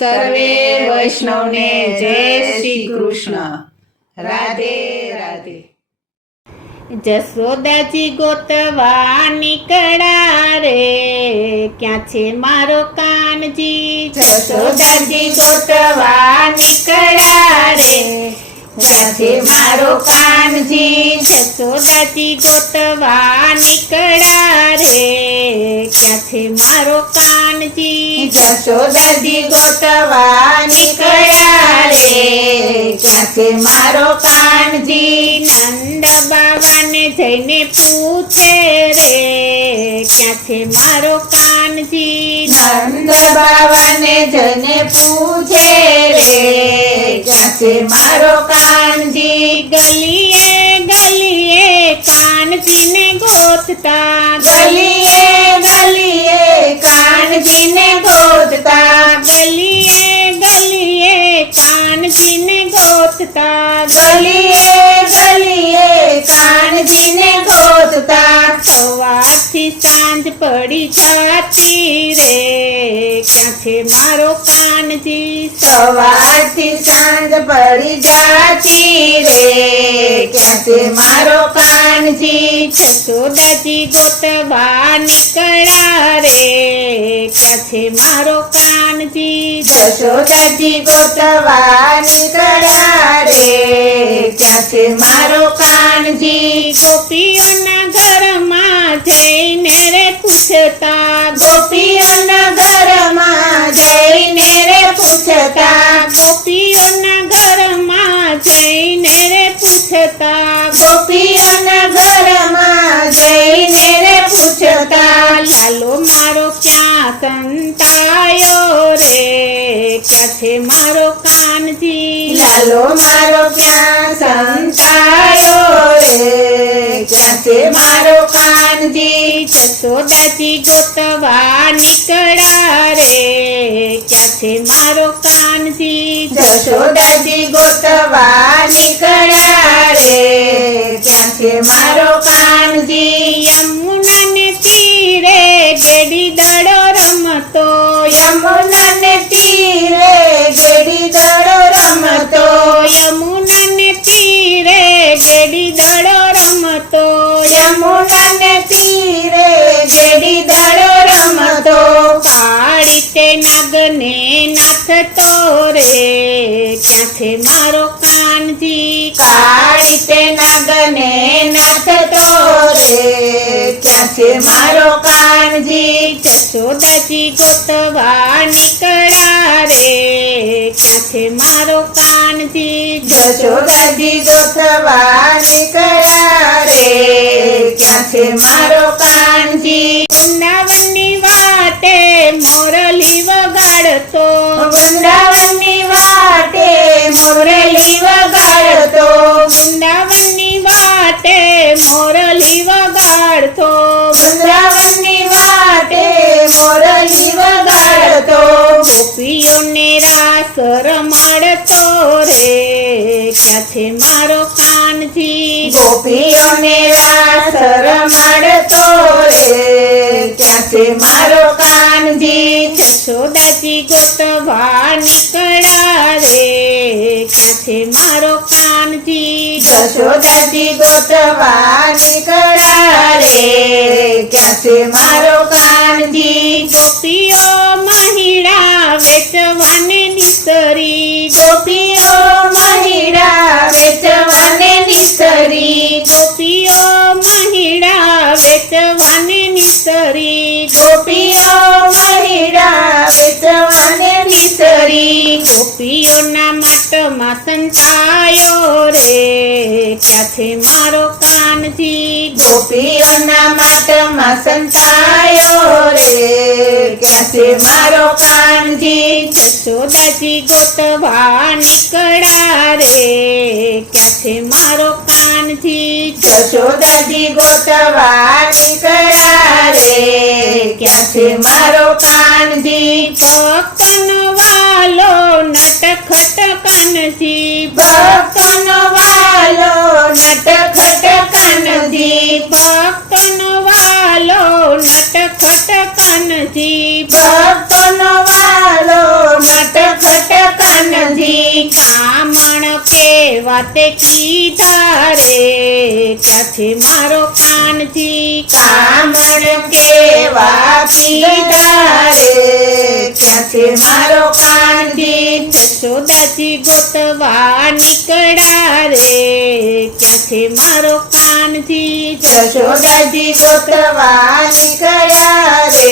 સર્વે વૈષ્ણવને જય શ્રી કૃષ્ણ. રાધે રાધે. જશોદાજી ગોતવા નીકળ્યા રે, ક્યાં છે મારો કાનજી? જશોદાજી ગોતવા નીકળ્યા રે, ક્યાં છે મારો કાનજી? જશોદાજી ગોતવા નીકળ્યા રે, ક્યાં છે મારો કાનજી? જશોદાજી ગોતવા નીકળ્યા રે, ક્યાં છે મારો કાનજી? નંદ બાવાને જઈને પૂછે રે, ક્યાં છે મારો કાનજી? નંદ બાવાને જઈને પૂછે રે, ક્યાં છે મારો કાનજી? ગલીએ ગલીએ કાનજીને ગોતતા, ગલીએ ગલીએ કાનજીને ગોતતા, ગલીએ ગલીએ કાનજીને ગોતતા, ગલીએ ગલીએ કાનજીને ગોતતા. સવારથી સાંજ પડી જાતી રે, ક્યાં છે મારો કાનજી? સવારથી સાંજ પડી જાતી રે, ક્યાં છે મારો કાનજી? જશોદાજી ગોતવા નીકળ્યા રે, ક્યાં છે મારો કાનજી? જશોદાજી ગોતવા નીકળ્યા રે, ક્યાં છે મારો કાનજી? ગોપીઓના ઘરમાં જઈને રે પૂછતા, ગોપીઓના ઘરમાં જઈને રે પૂછતા, ગોપીઓના ઘરમાં જઈને રે પૂછતા, ગોપીઓના ઘરમાં જઈને રે પૂછતા. લાલો મારો ક્યાં સંતાયો રે, ક્યાં છે મારો કાનજી? લાલો મારો ક્યાં સંતાયો રે, ક્યાં છે મારો કાનજી? જશોદાજી ગોતવા નીકળ્યા રે, ક્યાં છે મારો કાનજી? જશોદાજી ગોતવા નીકળ્યા રે, ક્યાં છે મારો કાનજી? યમુનાને તીરે ગેડી દડો રમતો, યમુનાને તીરે ગેડી દડો રમતો, યમુનાને તીરે ગેડી દડો રમતો, યમુનાને તીરે ગેડી દડો રમતો. કાળી તે નાગને નાથતો રે, ક્યાં છે મારો કાનજી? કાળી તે નાગને નાથતો રે, ક્યાં છે મારો કાનજી? જશોદાજી ગોતવા નીકળ્યા રે, ક્યાં છે મારો કાનજી? જશોદાજી ગોતવા નીકળ્યા રે, ક્યાં છે મારો કાનજી? વૃંદાવનની વાટે મોરલી વગાડતો, વૃંદાવનની વાટે મોરલી વગાડતો, વૃંદાવનની વાટે મોરલી વગાડતો, વૃંદાવનની વાટે મોરલી વગાડતો. ગોપીઓને રાસ રમાડતો રે, ક્યાં છે મારો કાનજી? ગોપીઓને રાસ રમાડતો રે, ક્યાં છે મારો કાનજી? જશોદાજી ગોતવા નીકળ્યા રે, ક્યાં છે મારો કાનજી? જશોદાજી ગોતવા નીકળ્યા રે, ક્યાં છે મારો કાનજી? ગોપીઓ મહિડા વેચવાને નિસરી, ગોપીઓ મહિડા વેચવાને નિસરી, ગોપીઓ મહિડા વેચવાને નિસરી, ગોપીઓ મહિડા વેચવાને નિસરી. ગોપીઓના માટમાં સંતાયો રે, ક્યાં છે મારો કાનજી? ગોપીઓના માટમાં સંતાયો રે, ક્યાં છે મારો કાનજી? જશોદાજી ગોતવા નીકળ્યા રે, ક્યાં છે મારો કાનજી? જશોદાજી ગોતવા નીકળ્યા રે, ક્યાં છે મારો કાનજી? ભક્તનો વાલો નટખટ કાનજી, ભક્તનો વાલો નટખટ કાનજી, ભક્તનો વાલો નટખટ કાનજી, ભક્તનો વાલો નટખટ વાતે કીધા રે ક્યાં છે મારો કાનજી કામણ કેવા કીધા રે ક્યાં છે મારો કાનજી જશોદાજી ગોતવા નીકળ્યા રે ક્યાં છે મારો કાનજી જશોદાજી ગોતવા નીકળ્યા રે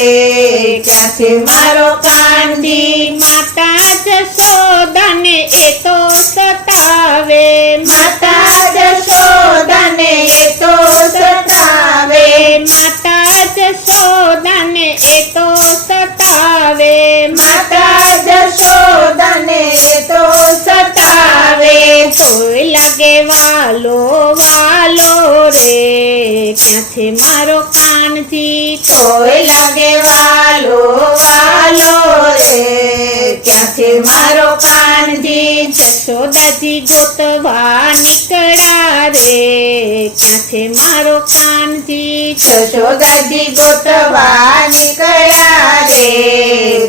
ક્યાં છે મારો કાનજી માતા જશોદાને એ તો સતાવે માતા જશોદાને એ તો સતાવે માતા જશોદાને એ તો સતાવે માતા જશોદાને એ તો સતાવે તોય લાગે વાલો વાલો રે ક્યાં છે મારો કાનજી તોય લાગે વાલો વાલો રે ક્યાં છે મારો કાનજી જશોદાજી ગોતવા નીકળ્યા રે ક્યાં છે મારો કાનજી જશોદાજી ગોતવા નીકળ્યા રે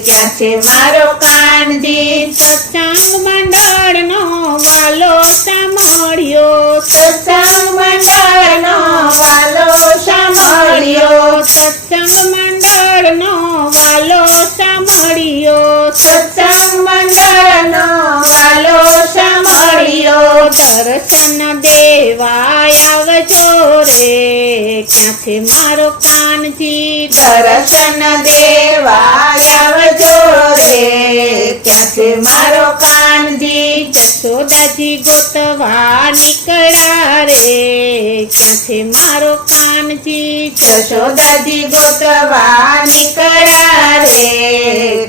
ક્યાં છે મારો કાનજી સત્સંગ મંડળનો વાલો સાંભળ્યો સત્સંગ મંડળનો વાલો સાંભળ્યો સત્સંગ મંડળનો વાલો સાંભળ્યો સત્સંગ મંડળનો વાલો સાંભળ્યો દર્શન દેવા આવજો રે ક્યાં છે મારો કાનજી દર્શન દેવા આવજો રે ક્યાં છે મારો કાનજી જશોદાજી ગોતવા નીકળ્યા રે ક્યાં છે મારો કાનજી જશોદાજી ગોતવા નીકળ્યા રે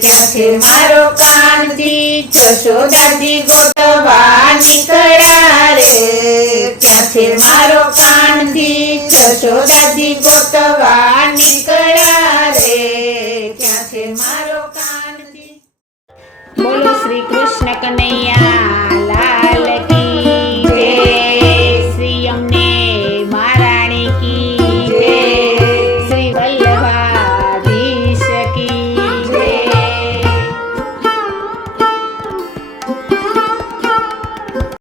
ક્યાં છે મારો કાનજી જશોદાજી ગોતવા નીકળ્યા રે ક્યાં છે મારો કાનજી જશોદાજી ગોતવા નીકળ્યા રે ક્યાં છે મારો કાનજી બોલો શ્રી કૃષ્ણ કનૈયા